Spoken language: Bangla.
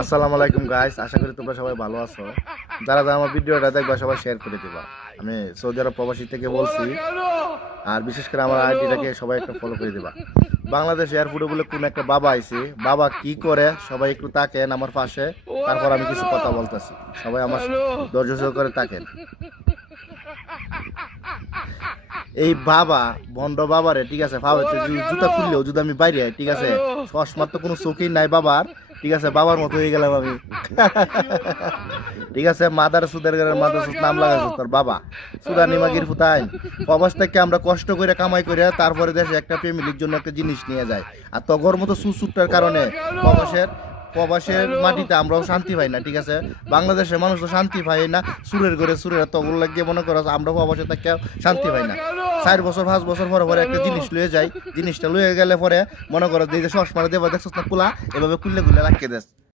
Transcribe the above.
আসসালামু আলাইকুম গাইস, আশা করি তোমরা সবাই ভালো আছো। যারা যারা আমার ভিডিওটা দেখবা সবাই শেয়ার করে দিবা। আমি সৌদি আরব প্রবাসী থেকে বলছি, আর বিশেষ করে আমার আইডিটাকে সবাই একটু ফলো করে দিবা। বাংলাদেশ এয়ারপোর্টে বলে কোন একটা বাবা আইছে, বাবা কি করে সবাই একটু তাকেন আমার পাশে, তারপর আমি কিছু কথা বলতেছি। সবাই আমার ধৈর্য সহকারে তাকেন। এই বাবা ভণ্ড বাবারে, ঠিক আছে, জুতা খুললেও যদি আমি বাইরে, ঠিক আছে, চশমার তো কোনো চোখই নাই বাবার, ঠিক আছে, বাবার মতো হয়ে গেলাম আমি। ঠিক আছে, মাদার সুদের মাদার সুদ নাম লাগাইছো তোর বাবা, সুদানি মাগির ফুতাইন। প্রবাস থেকে আমরা কষ্ট করে কামাই করে তারপরে দেশে একটা ফ্যামিলির জন্য একটা জিনিস নিয়ে যাই, আর তগর মতো সুসুটার কারণে প্রবাসের প্রবাসের মাটিতে আমরাও শান্তি পাই না। ঠিক আছে, বাংলাদেশের মানুষ তো শান্তি পাই না, সুরের ঘরে সুরের তগর লাগিয়ে মনে করো আমরা প্রবাসে থেকে শান্তি পাই না। 4 বছর 5 বছর পরে পরে একটা জিনিস লয়ে যাই, জিনিসটা লয়ে গেলে পরে মনে করো যে চশমাটা দেবা দেখছো না কুলা, এভাবে কুললে কুলে রাখিয়ে দেয়।